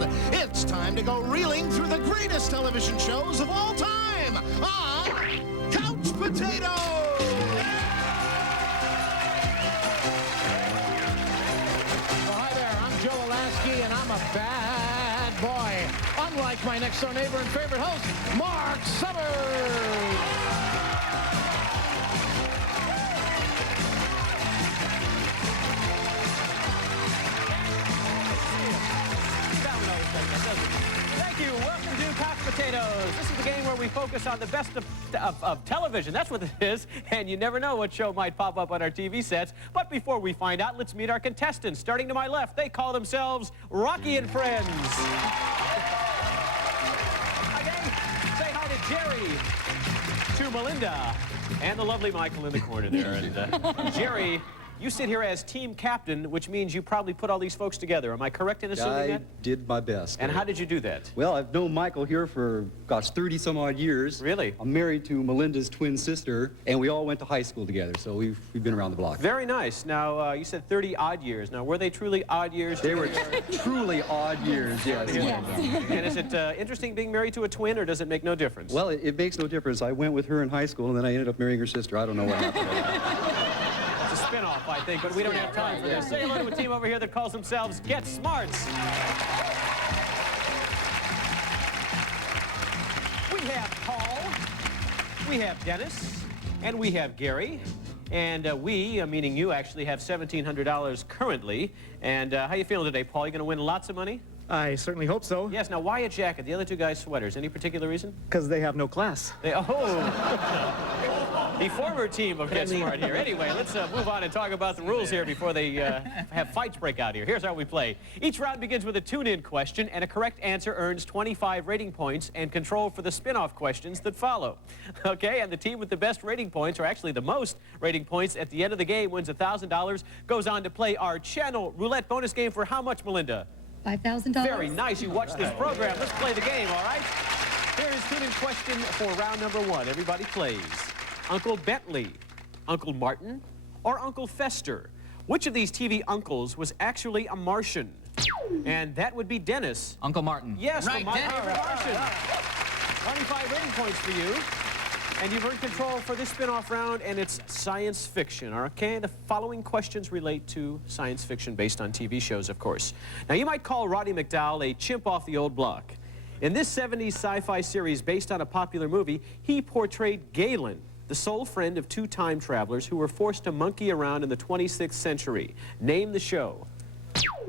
world. It's time to go reeling through the greatest television shows of all time on Couch Potatoes! Well, hi there, I'm Joe Alasky, and I'm a bad boy. Unlike my next-door neighbor and favorite host, Mark Summers. Thank you. Welcome to Couch Potatoes. This is the game where we focus on the best of television. That's what it is. And you never know what show might pop up on our TV sets. But before we find out, let's meet our contestants. Starting to my left, they call themselves Rocky and Friends. Again, say hi to Jerry, to Melinda, and the lovely Michael in the corner there. And Jerry, you sit here as team captain, which means you probably put all these folks together. Am I correct in assuming that? I did my best. And how did you do that? Well, I've known Michael here for, gosh, 30-some-odd years. Really? I'm married to Melinda's twin sister, and we all went to high school together, so we've been around the block. Very nice. Now, you said 30-odd years. Now, were they truly odd years? They were truly odd years, yes. And is it interesting being married to a twin, or does it make no difference? Well, it makes no difference. I went with her in high school, and then I ended up marrying her sister. I don't know what happened. It's a spin-off, I think, but we don't have time for this. Say hello to a team over here that calls themselves Get Smarts. We have Paul, we have Dennis, and we have Gary. And we, meaning you, actually have $1,700 currently. And how you feeling today, Paul? You going to win lots of money? I certainly hope so. Yes. Now, why a jacket? The other two guys' sweaters. Any particular reason? Because they have no class. The former team of Get Smart here. Anyway, let's move on and talk about the rules here before they have fights break out here. Here's how we play. Each round begins with a tune-in question, and a correct answer earns 25 rating points and control for the spin-off questions that follow. Okay, and the team with the best rating points, or actually the most rating points at the end of the game, wins $1,000, goes on to play our channel roulette bonus game for how much, Melinda? $5,000. Very nice. You watch this program. Let's play the game, all right? Here is tune-in question for round number one. Everybody plays. Uncle Bentley, Uncle Martin, or Uncle Fester? Which of these TV uncles was actually a Martian? And that would be Dennis. Uncle Martin. Yes, right, Uncle Martin. 25 rating points for you. And you've earned control for this spin-off round, and it's science fiction, okay? The following questions relate to science fiction based on TV shows, of course. Now, you might call Roddy McDowall a chimp off the old block. In this 70s sci-fi series based on a popular movie, he portrayed Galen, the sole friend of two time travelers who were forced to monkey around in the 26th century. Name the show.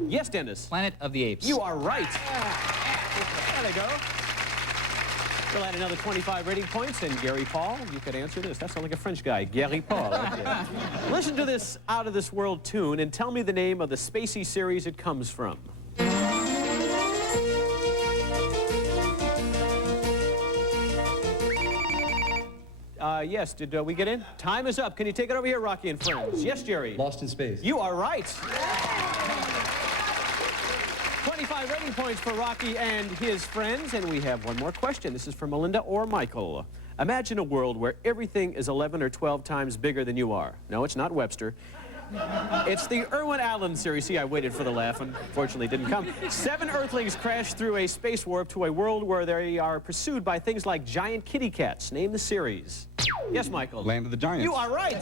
Yes, Dennis? Planet of the Apes. You are right. There they go. We'll add another 25 rating points, and Gary Paul, you could answer this. That sounds like a French guy, Gary Paul. Okay. Listen to this out-of-this-world tune and tell me the name of the spacey series it comes from. Yes, did we get in? Time is up. Can you take it over here, Rocky and Friends? Yes, Jerry? Lost in Space. You are right. 25 rating points for Rocky and his friends, and we have one more question. This is for Melinda or Michael. Imagine a world where everything is 11 or 12 times bigger than you are. No, it's not Webster. It's the Irwin Allen series. See, I waited for the laugh, unfortunately it didn't come. 7 Earthlings crash through a space warp to a world where they are pursued by things like giant kitty cats. Name the series. Yes, Michael? Land of the Giants. You are right.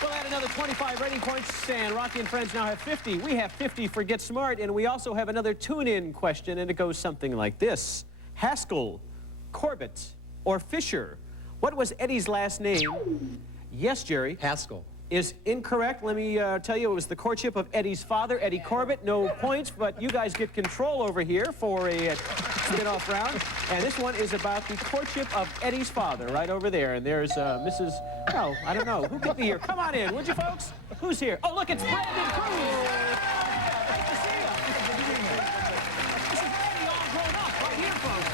We'll add another 25 rating points, and Rocky and Friends now have 50. We have 50 for Get Smart, and we also have another tune-in question, and it goes something like this. Haskell, Corbett, or Fisher? What was Eddie's last name? Yes, Jerry? Haskell. Is incorrect. Let me tell you, it was the courtship of Eddie's father, Eddie Corbett. No points, but you guys get control over here for a spin-off round. And this one is about the courtship of Eddie's father, right over there. And there's Mrs. Oh, I don't know. Who could be here? Come on in, would you, folks? Who's here? Oh, look, it's Brandon Cruz. Nice to see you. This is Eddie all grown up right here, folks.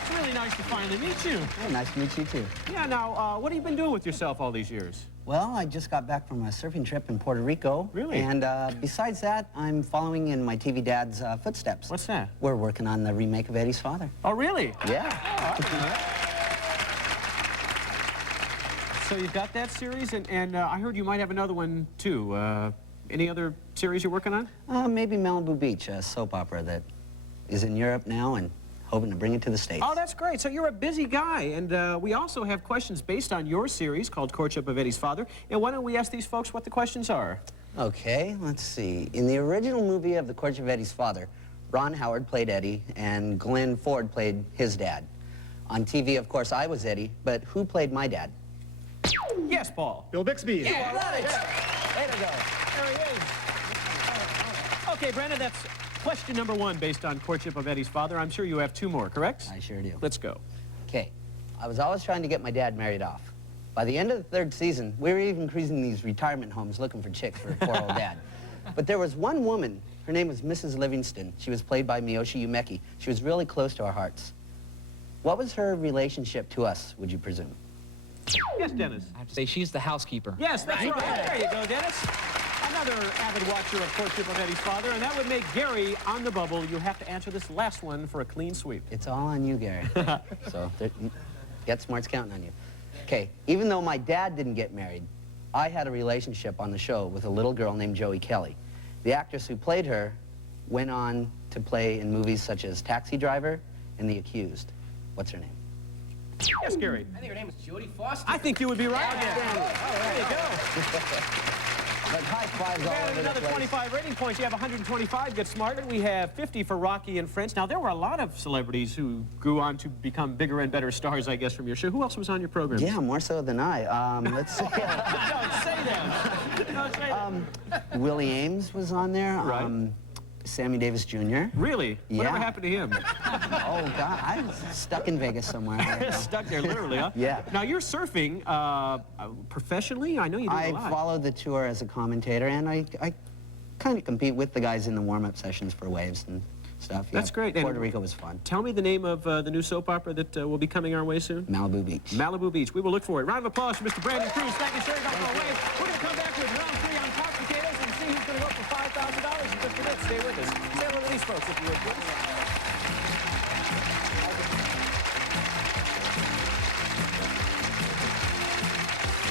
It's really nice to finally meet you. Oh, nice to meet you, too. Yeah, now, what have you been doing with yourself all these years? Well, I just got back from a surfing trip in Puerto Rico. Really? And besides that, I'm following in my TV dad's footsteps. What's that? We're working on the remake of Eddie's Father. Oh, really? Yeah. So you've got that series, and I heard you might have another one, too. Any other series you're working on? Maybe Malibu Beach, a soap opera that is in Europe now and hoping to bring it to the States. Oh, that's great. So you're a busy guy. And we also have questions based on your series called Courtship of Eddie's Father. And why don't we ask these folks what the questions are? Okay, let's see. In the original movie of The Courtship of Eddie's Father, Ron Howard played Eddie and Glenn Ford played his dad. On TV, of course, I was Eddie, but who played my dad? Yes, Paul. Bill Bixby. Yeah, right. Way to go. There he is. Okay, Brandon, that's question number 1 based on Courtship of Eddie's Father. I'm sure you have 2 more, correct? I sure do. Let's go. Okay, I was always trying to get my dad married off. By the end of the 3rd season, we were even cruising these retirement homes looking for chicks for poor old dad. But there was one woman, her name was Mrs. Livingston. She was played by Miyoshi Umeki. She was really close to our hearts. What was her relationship to us, would you presume? Yes, Dennis. I have to say, she's the housekeeper. Yes, that's right. There you go, Dennis. Another avid watcher of Courtship of Eddie's Father, and that would make Gary on the bubble. You have to answer this last one for a clean sweep. It's all on you, Gary. So, Get Smart's counting on you. Okay, even though my dad didn't get married, I had a relationship on the show with a little girl named Joey Kelly. The actress who played her went on to play in movies such as Taxi Driver and The Accused. What's her name? Yes, Gary. I think her name is Jodie Foster. I think you would be right. There you go. But high fives all Added over the another place. 25 rating points. You have 125. Get smarter. We have 50 for Rocky and Friends. Now, there were a lot of celebrities who grew on to become bigger and better stars, I guess, from your show. Who else was on your program? Yeah, more so than I. Let's see. Don't say that. Don't say that. Willie Ames was on there. Right. Sammy Davis Jr. Really? Whatever Yeah. happened to him? Oh, God, I was stuck in Vegas somewhere. I don't know. Stuck there, literally, huh? Yeah. Now, you're surfing professionally? I know you do I a lot. follow the tour as a commentator, and I kind of compete with the guys in the warm-up sessions for waves and stuff. Yeah, That's great. Puerto And Rico was fun. Tell me the name of the new soap opera that will be coming our way soon. Malibu Beach. Malibu Beach. We will look for it. Round of applause for Mr. Brandon Cruz. Thank you, sir. Don't go away. We're going to come back with round 3 on couch potatoes and see who's going to go for $5,000 in just a bit. Stay with us. Say hello to these folks, if you would, please.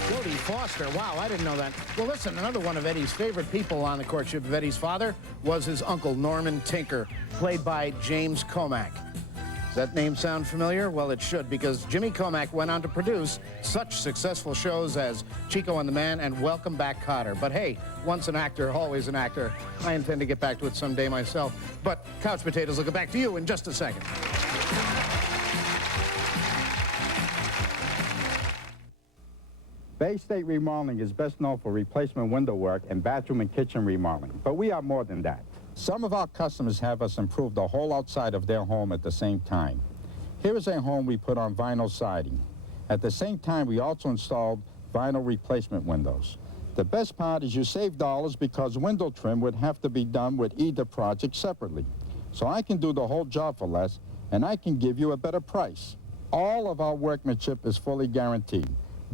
Jodie Foster. Wow, I didn't know that. Well, listen, another one of Eddie's favorite people on The Courtship of Eddie's Father was his uncle, Norman Tinker, played by James Comack. Does that name sound familiar? Well, it should, because Jimmy Comack went on to produce such successful shows as Chico and the Man and Welcome Back, Kotter. But hey, once an actor, always an actor. I intend to get back to it someday myself. But Couch Potatoes will get back to you in just a second. Bay State Remodeling is best known for replacement window work and bathroom and kitchen remodeling, but we are more than that. Some of our customers have us improve the whole outside of their home at the same time. Here is a home we put on vinyl siding. At the same time, we also installed vinyl replacement windows. The best part is you save dollars because window trim would have to be done with either project separately. So I can do the whole job for less, and I can give you a better price. All of our workmanship is fully guaranteed,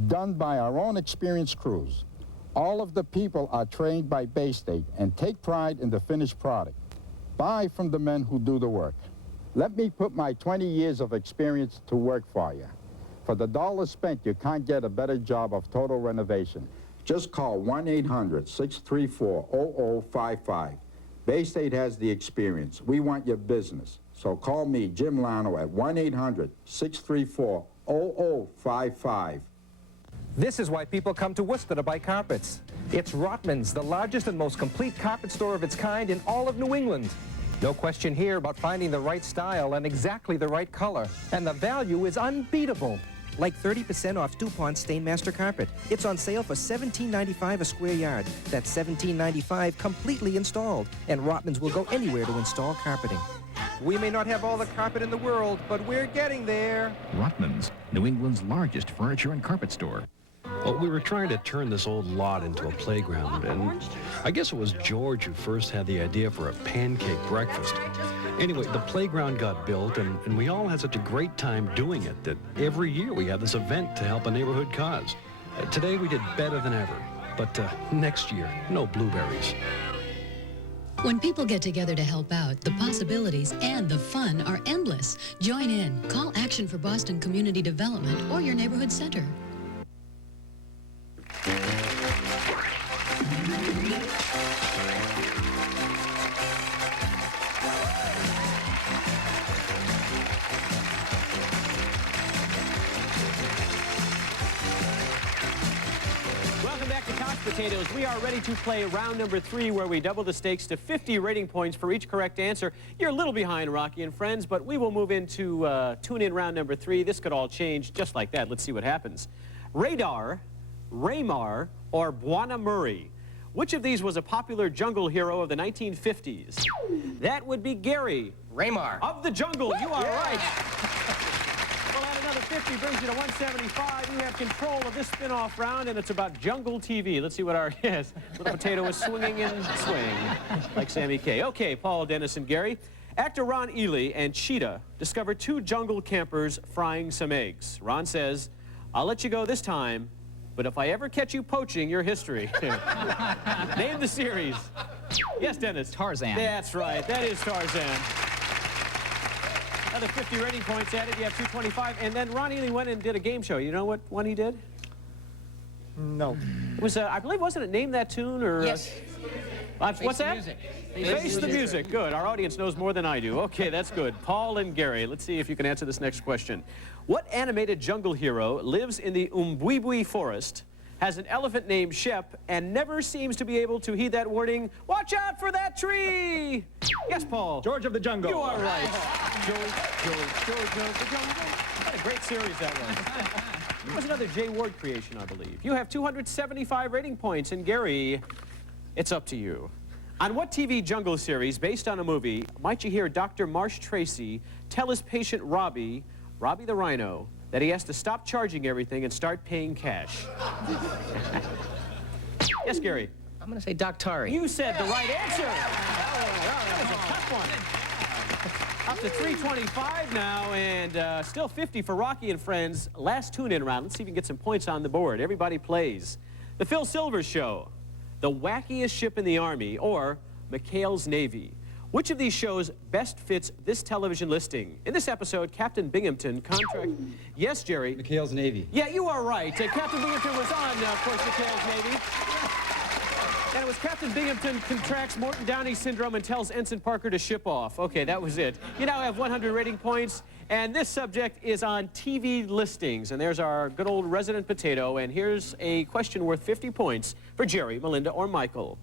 done by our own experienced crews. All of the people are trained by Bay State and take pride in the finished product. Buy from the men who do the work. Let me put my 20 years of experience to work for you. For the dollars spent, you can't get a better job of total renovation. Just call 1-800-634-0055. Bay State has the experience. We want your business. So call me, Jim Lano, at 1-800-634-0055. This is why people come to Worcester to buy carpets. It's Rotman's, the largest and most complete carpet store of its kind in all of New England. No question here about finding the right style and exactly the right color. And the value is unbeatable. Like 30% off DuPont Stainmaster Carpet. It's on sale for $17.95 a square yard. That's $17.95 completely installed. And Rotman's will go anywhere to install carpeting. We may not have all the carpet in the world, but we're getting there. Rotman's, New England's largest furniture and carpet store. Well, we were trying to turn this old lot into a playground, and I guess it was George who first had the idea for a pancake breakfast. Anyway, the playground got built, and we all had such a great time doing it that every year we have this event to help a neighborhood cause. Today we did better than ever, but next year, no blueberries. When people get together to help out, the possibilities and the fun are endless. Join in. Call Action for Boston Community Development or your neighborhood center. Potatoes, we are ready to play round number 3, where we double the stakes to 50 rating points for each correct answer. You're a little behind, Rocky and friends, but we will move into tune-in round number 3. This could all change just like that. Let's see what happens. Radar, Raymar, or Buana Murray? Which of these was a popular jungle hero of the 1950s? That would be Gary. Raymar. Of the Jungle, you are right. Well, add another 50 brings you to 175. You have control of this spin-off round, and it's about jungle TV. Let's see what our, yes, Little Potato is swinging and swing, like Sammy K. Okay, Paul, Dennis, and Gary. Actor Ron Ely and Cheetah discover 2 jungle campers frying some eggs. Ron says, "I'll let you go this time, but if I ever catch you poaching, your history." Name the series. Yes, Dennis. Tarzan. That's right. That is Tarzan. Another 50 rating points added. You have 225. And then Ron Ely went and did a game show. You know what one he did? No. It was, I believe, wasn't it Name That Tune? Or, Yes. What's that? Music. Face the Music. Good. Our audience knows more than I do. Okay, that's good. Paul and Gary, let's see if you can answer this next question. What animated jungle hero lives in the Umbwibwi forest, has an elephant named Shep, and never seems to be able to heed that warning, "Watch out for that tree"? Yes, Paul. George of the Jungle. You are right. George of the Jungle. What a great series that was. It was another Jay Ward creation, I believe. You have 275 rating points, and Gary, it's up to you. On what TV jungle series, based on a movie, might you hear Dr. Marsh Tracy tell his patient Robbie the Rhino, that he has to stop charging everything and start paying cash? Yes, Gary? I'm going to say Doctari. You said the right answer. That was a tough one. Up to 325 now, and still 50 for Rocky and friends. Last tune-in round. Let's see if we can get some points on the board. Everybody plays. The Phil Silvers Show, The Wackiest Ship in the Army, or McHale's Navy. Which of these shows best fits this television listing? In this episode, Captain Binghamton contract... Yes, Jerry? McHale's Navy. Yeah, you are right. Captain Binghamton was on, of course, McHale's Navy. And it was Captain Binghamton contracts Morton Downey syndrome and tells Ensign Parker to ship off. Okay, that was it. You now have 100 rating points, and this subject is on TV listings. And there's our good old resident potato, and here's a question worth 50 points for Jerry, Melinda, or Michael.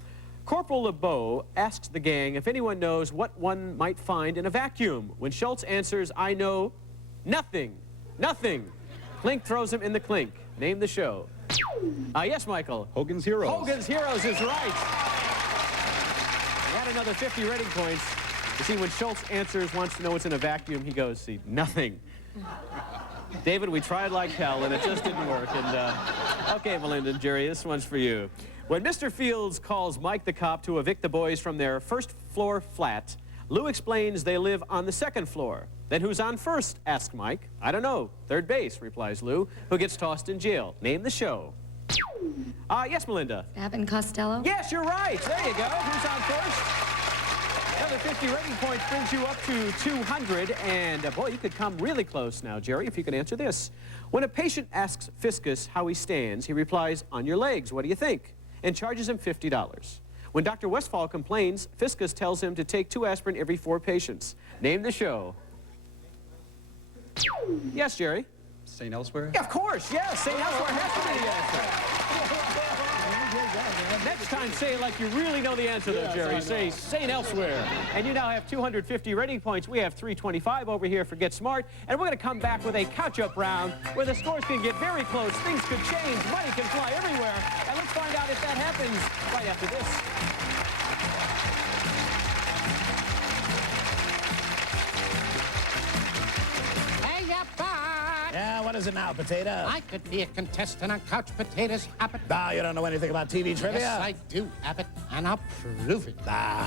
Corporal LeBeau asks the gang if anyone knows what one might find in a vacuum. When Schultz answers, "I know nothing, nothing," Klink throws him in the clink. Name the show. Yes, Michael. Hogan's Heroes. Hogan's Heroes is right. Add another 50 rating points. You see, when Schultz answers, wants to know what's in a vacuum, he goes, "See, nothing." David, we tried like hell, and it just didn't work. And okay, Melinda and Jerry, this one's for you. When Mr. Fields calls Mike the cop to evict the boys from their first-floor flat, Lou explains they live on the second floor. Then who's on first, asks Mike. "I don't know. Third base," replies Lou, who gets tossed in jail. Name the show. Yes, Melinda. Abbott and Costello? Yes, you're right. There you go. Who's on first? Another 50 rating points brings you up to 200. And, boy, you could come really close now, Jerry, if you can answer this. When a patient asks Fiscus how he stands, he replies, "On your legs. What do you think?" and charges him $50. When Dr. Westphal complains, Fiscus tells him to take 2 aspirin every 4 patients. Name the show. Yes, Jerry? St. Elsewhere? Yeah, of course, yes. St. Elsewhere has to be the answer. Next time, say it like you really know the answer, though, Jerry. Say St. Elsewhere. And you now have 250 rating points. We have 325 over here for Get Smart. And we're going to come back with a catch-up round where the scores can get very close. Things could change. Money can fly everywhere. And let's find out if that happens right after this. Yeah, what is it now, Potato? I could be a contestant on Couch Potatoes, Abbott. Ah, you don't know anything about TV trivia? Yes, I do, Abbott, and I'll prove it.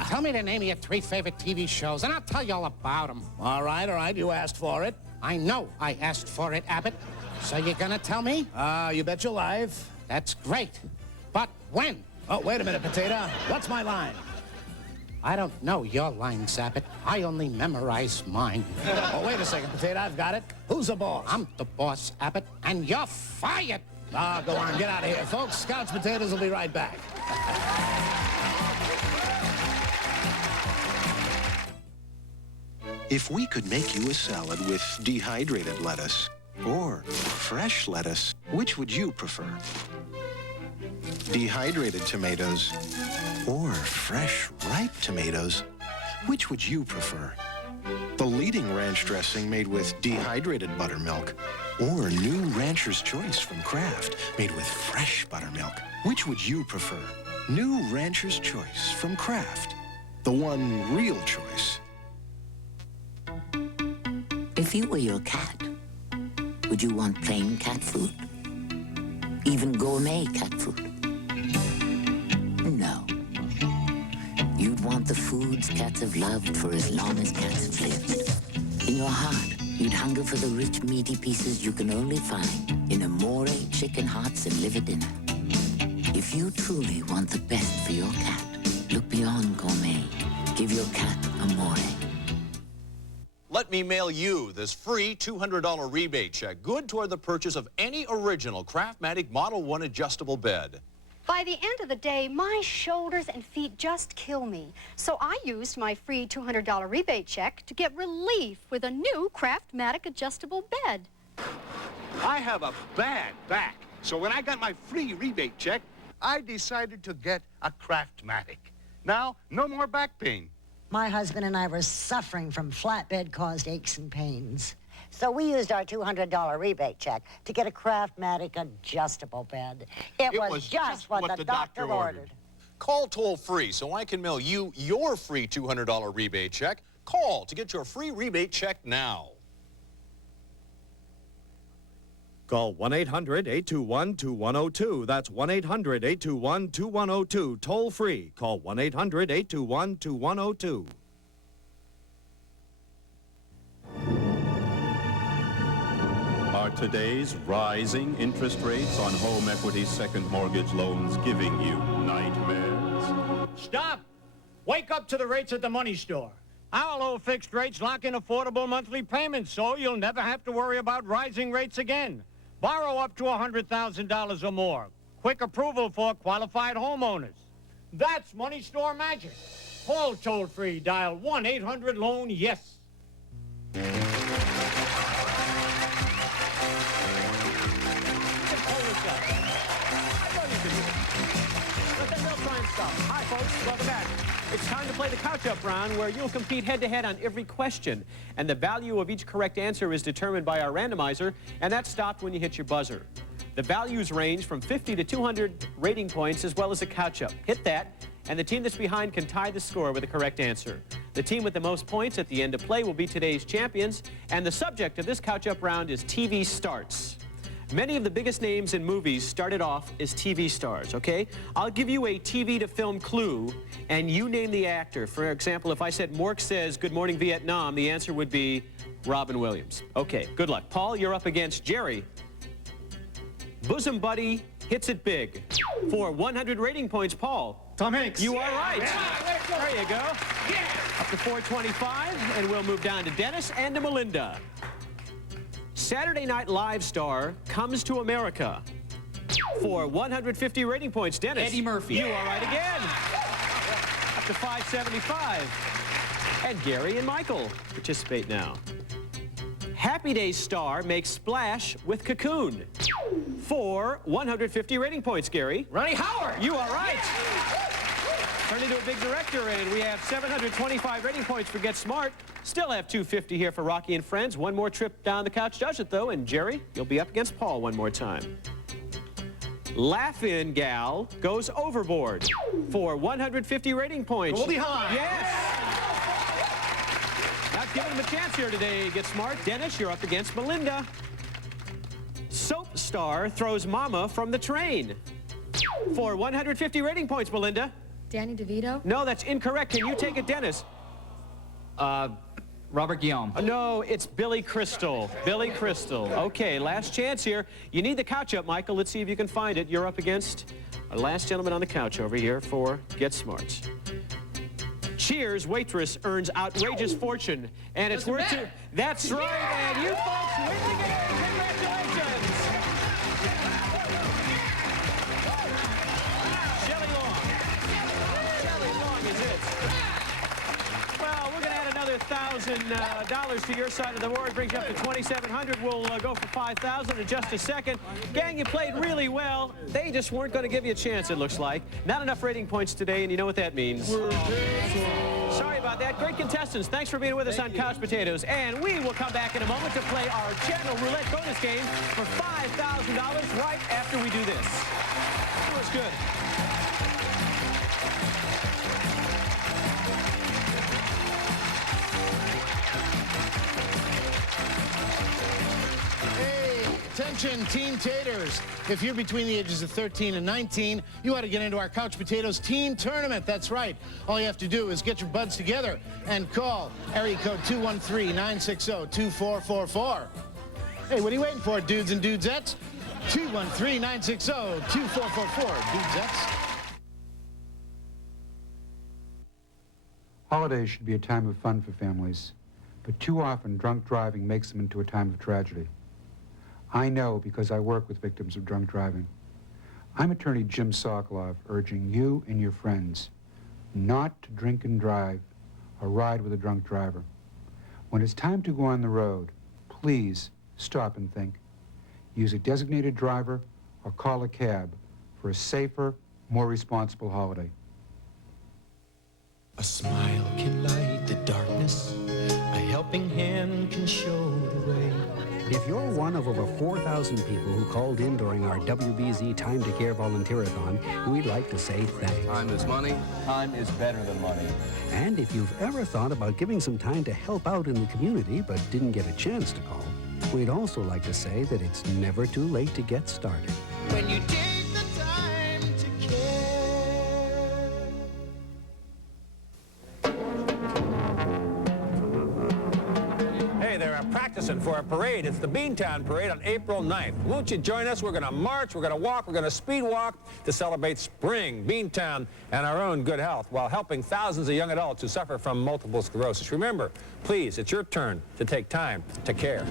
Tell me the name of your 3 favorite TV shows, and I'll tell you all about them. All right, you asked for it. I know I asked for it, Abbott. So you're gonna tell me? You bet your life. That's great. But when? Oh, wait a minute, Potato. What's my line? I don't know your lines, Abbott. I only memorize mine. Oh, wait a second, Potato. I've got it. Who's the boss? I'm the boss, Abbott, and you're fired. Go on. Get out of here, folks. Couch Potatoes will be right back. If we could make you a salad with dehydrated lettuce or fresh lettuce, which would you prefer? with dehydrated tomatoes or fresh, ripe tomatoes? Which would you prefer? The leading ranch dressing made with dehydrated buttermilk or new Rancher's Choice from Kraft made with fresh buttermilk? Which would you prefer? New Rancher's Choice from Kraft. The one real choice. If you were your cat, would you want plain cat food? Even gourmet cat food? No. You'd want the foods cats have loved for as long as cats have lived. In your heart, you'd hunger for the rich, meaty pieces you can only find in Amore chicken hearts and liver dinner. If you truly want the best for your cat, look beyond gourmet. Give your cat Amore. Let me mail you this free $200 rebate check, good toward the purchase of any original Craftmatic Model 1 adjustable bed. By the end of the day, my shoulders and feet just kill me. So I used my free $200 rebate check to get relief with a new Craftmatic adjustable bed. I have a bad back, so when I got my free rebate check, I decided to get a Craftmatic. Now, no more back pain. My husband and I were suffering from flatbed-caused aches and pains. So we used our $200 rebate check to get a Craftmatic adjustable bed. It was just what the doctor ordered. Call toll-free so I can mail you your free $200 rebate check. Call to get your free rebate check now. Call 1-800-821-2102. That's 1-800-821-2102. Toll free. Call 1-800-821-2102. Are today's rising interest rates on home equity second mortgage loans giving you nightmares? Stop! Wake up to the rates at the money store. Our low fixed rates lock in affordable monthly payments, so you'll never have to worry about rising rates again. Borrow up to $100,000 or more. Quick approval for qualified homeowners. That's Money Store magic. Call toll-free. Dial 1-800-LOAN-YES. Hi, folks. Welcome back. It's time to play the couch-up round, where you'll compete head-to-head on every question. And the value of each correct answer is determined by our randomizer, and that's stopped when you hit your buzzer. The values range from 50 to 200 rating points, as well as a couch-up. Hit that, and the team that's behind can tie the score with a correct answer. The team with the most points at the end of play will be today's champions, and the subject of this couch-up round is TV starts. Many of the biggest names in movies started off as TV stars, okay? I'll give you a TV to film clue, and you name the actor. For example, if I said Mork says Good Morning Vietnam, the answer would be Robin Williams. Okay, good luck. Paul, you're up against Jerry. Bosom Buddy hits it big. For 100 rating points, Paul. Tom Hanks. You are right. Yeah. There you go. Yeah. Up to 425, and we'll move down to Dennis and to Melinda. Saturday Night Live star comes to America. For 150 rating points, Dennis. Eddie Murphy. You are right again. Up to 575. And Gary and Michael participate now. Happy Days star makes splash with Cocoon. For 150 rating points, Gary. Ronnie Howard. You are right. Turned into a big director, and we have 725 rating points for Get Smart. Still have 250 here for Rocky and Friends. One more trip down the couch does it, though. And Jerry, you'll be up against Paul one more time. Laugh-In Gal goes overboard for 150 rating points. Goldie Hawn. Yes. Not giving him a chance here today, Get Smart. Dennis, you're up against Melinda. Soap star throws mama from the train for 150 rating points, Melinda. Danny DeVito? No, that's incorrect. Can you take it, Dennis? Robert Guillaume. No, it's Billy Crystal. Billy Crystal. Okay, last chance here. You need the couch up, Michael. Let's see if you can find it. You're up against our last gentleman on the couch over here for Get Smart. Cheers waitress earns outrageous fortune, and it's worth to... That's right, and you folks win the game. Congratulations. Shelley Long is it. Well, we're going to add another $6,000 to your side of the board. Brings you up to $2,700. We'll go for $5,000 in just a second. Gang, you played really well. They just weren't going to give you a chance, it looks like. Not enough rating points today, and you know what that means. Sorry about that. Great contestants. Thanks for being with us on Couch Potatoes. And we will come back in a moment to play our Channel Roulette bonus game for $5,000 right after we do this. That was good. Attention, Teen Taters. If you're between the ages of 13 and 19, you ought to get into our Couch Potatoes Teen Tournament. That's right. All you have to do is get your buds together and call area code 213-960-2444. Hey, what are you waiting for, dudes and dudesettes? 213-960-2444, dudesettes. Holidays should be a time of fun for families, but too often drunk driving makes them into a time of tragedy. I know because I work with victims of drunk driving. I'm attorney Jim Sokolov, urging you and your friends not to drink and drive or ride with a drunk driver. When it's time to go on the road, please stop and think. Use a designated driver or call a cab for a safer, more responsible holiday. A smile can light the darkness. A helping hand can show the way. If you're one of over 4,000 people who called in during our WBZ Time to Care Volunteer-a-thon, we'd like to say thanks. Time is money. Time is better than money. And if you've ever thought about giving some time to help out in the community but didn't get a chance to call, we'd also like to say that it's never too late to get started. When you take the time to care. Hey, they're practicing for a parade. It's the Beantown Parade on April 9th. Won't you join us? We're going to march, we're going to walk, we're going to speed walk to celebrate spring, Beantown, and our own good health while helping thousands of young adults who suffer from multiple sclerosis. Remember, please, it's your turn to take time to care.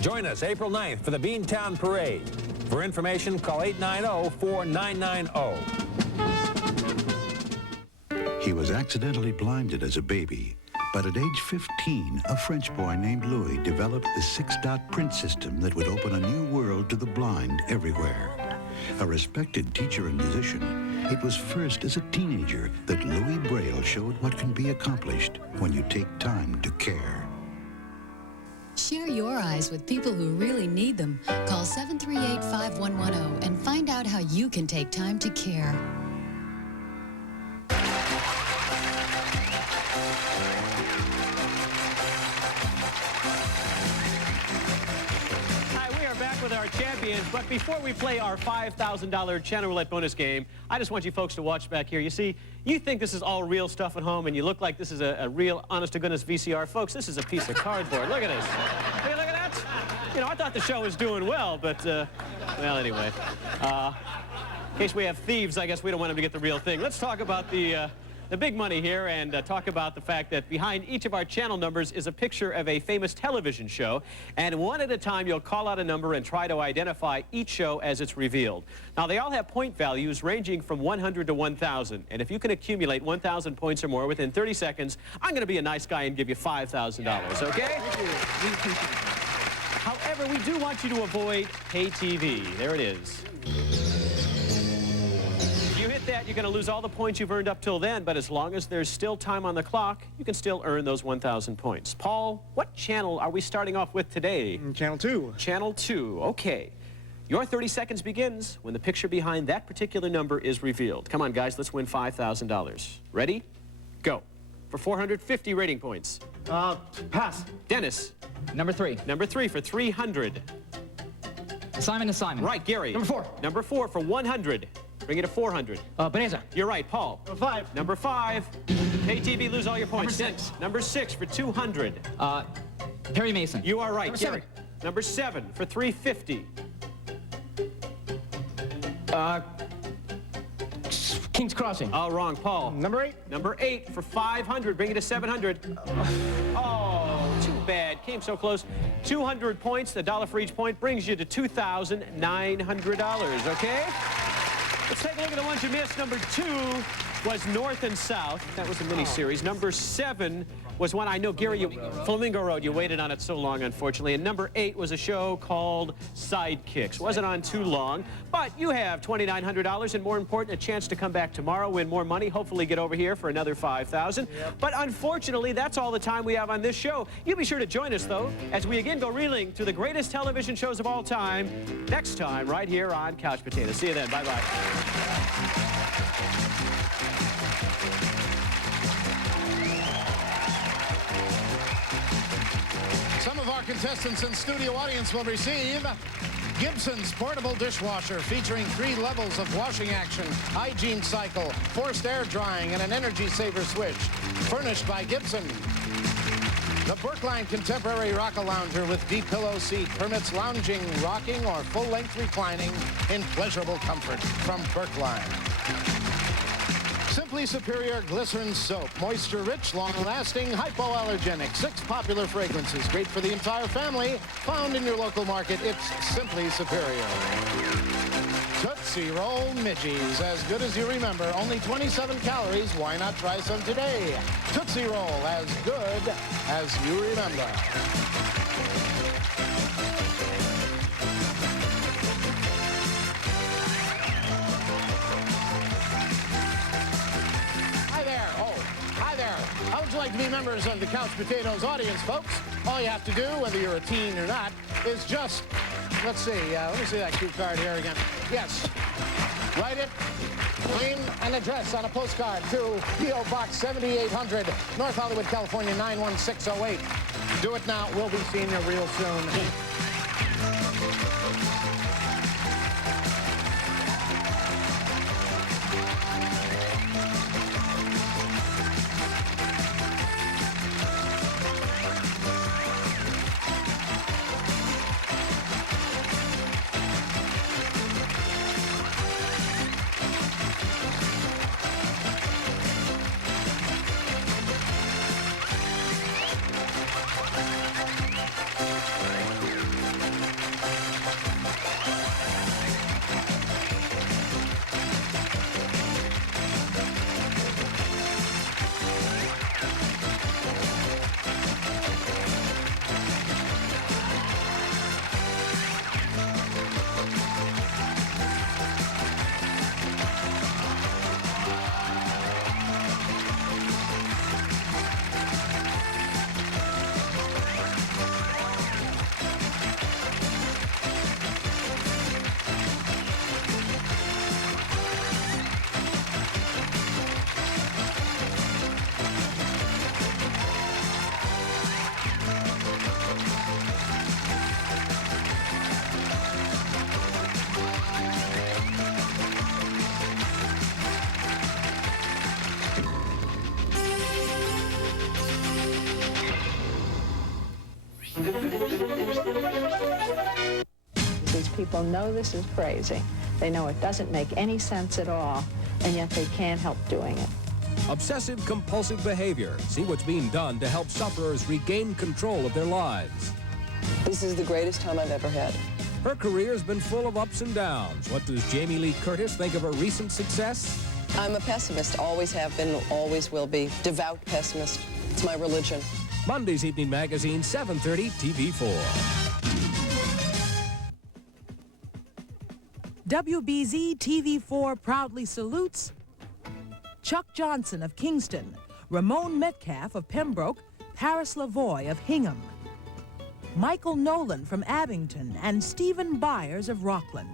Join us April 9th for the Beantown Parade. For information, call 890-4990. He was accidentally blinded as a baby. But at age 15, a French boy named Louis developed the 6-dot print system that would open a new world to the blind everywhere. A respected teacher and musician, it was first as a teenager that Louis Braille showed what can be accomplished when you take time to care. Share your eyes with people who really need them. Call 738-5110 and find out how you can take time to care. With our champions, but before we play our $5,000 Channel Roulette bonus game, I just want you folks to watch back here. You see, you think this is all real stuff at home, and you look like this is a real, honest-to-goodness VCR. Folks, this is a piece of cardboard. Look at this. Hey, look at that. You know, I thought the show was doing well, but, well, anyway. In case we have thieves, I guess we don't want them to get the real thing. Let's talk about the big money here and talk about the fact that behind each of our channel numbers is a picture of a famous television show, and one at a time you'll call out a number and try to identify each show as it's revealed. Now, they all have point values ranging from 100 to 1,000, and if you can accumulate 1,000 points or more within 30 seconds, I'm going to be a nice guy and give you $5,000, okay? However, we do want you to avoid pay TV. There it is. That you're going to lose all the points you've earned up till then, but as long as there's still time on the clock, you can still earn those 1,000 points. Paul, what channel are we starting off with today? Channel 2. Channel 2, okay. Your 30 seconds begins when the picture behind that particular number is revealed. Come on, guys, let's win $5,000. Ready? Go. For 450 rating points. Pass. Dennis. Number 3. Number 3 for 300. Simon and Simon. Right, Gary. Number 4. Number 4 for 100. Bring it to 400. Bonanza. You're right, Paul. Number 5. Number 5. Pay TV, lose all your points. Number 6. Number 6 for 200. Perry Mason. You are right, Number Gary. 7. Number 7 for 350. King's Crossing. All wrong, Paul. Number 8. Number 8 for 500. Bring it to 700. Oh, too bad. Came so close. 200 points. The dollar for each point brings you to $2,900. Okay? Let's take a look at the ones you missed. Number 2 was North and South. That was a mini-series. Number 7 was one I know, Gary, Flamingo Road, you waited on it so long, unfortunately. And number 8 was a show called Sidekicks. Wasn't on too long, but you have $2,900 and, more important, a chance to come back tomorrow, win more money, hopefully get over here for another $5,000. But unfortunately, that's all the time we have on this show. You be sure to join us, though, as we again go reeling through the greatest television shows of all time, next time right here on Couch Potatoes. See you then. Bye-bye. Some of our contestants and studio audience will receive Gibson's portable dishwasher featuring 3 levels of washing action, hygiene cycle, forced air drying, and an energy saver switch. Furnished by Gibson. The Brookline Contemporary Rock-A-Lounger with deep pillow seat permits lounging, rocking, or full-length reclining in pleasurable comfort from Brookline. Simply Superior Glycerin Soap. Moisture-rich, long-lasting, hypoallergenic. 6 popular fragrances. Great for the entire family. Found in your local market. It's Simply Superior. Tootsie Roll Midgies. As good as you remember. Only 27 calories. Why not try some today? Tootsie Roll. As good as you remember. How would you like to be members of the Couch Potatoes audience, folks? All you have to do, whether you're a teen or not, is just, let's see, let me see that cue card here again. Yes. Write it, name, and address on a postcard to P.O. Box 7800, North Hollywood, California, 91608. Do it now. We'll be seeing you real soon. These people know this is crazy. They know it doesn't make any sense at all, and yet they can't help doing it. Obsessive-compulsive behavior. See what's being done to help sufferers regain control of their lives. This is the greatest time I've ever had. Her career's been full of ups and downs. What does Jamie Lee Curtis think of her recent success? I'm a pessimist, always have been, always will be. Devout pessimist. It's my religion. Monday's Evening Magazine, 7:30, TV4. WBZ TV4 proudly salutes Chuck Johnson of Kingston, Ramon Metcalf of Pembroke, Paris Lavoie of Hingham, Michael Nolan from Abington, and Stephen Byers of Rockland.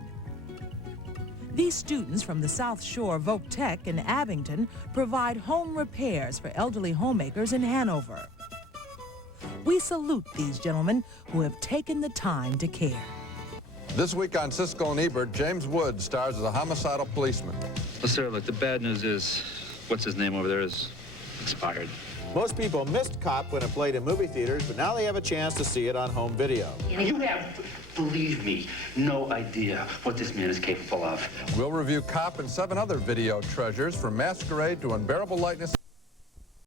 These students from the South Shore Voc Tech in Abington provide home repairs for elderly homemakers in Hanover. We salute these gentlemen who have taken the time to care. This week on Siskel and Ebert, James Woods stars as a homicidal policeman. Well, sir, look, the bad news is, what's his name over there is expired. Most people missed Cop when it played in movie theaters, but now they have a chance to see it on home video. You have, believe me, no idea what this man is capable of. We'll review Cop and 7 other video treasures, from Masquerade to Unbearable Lightness.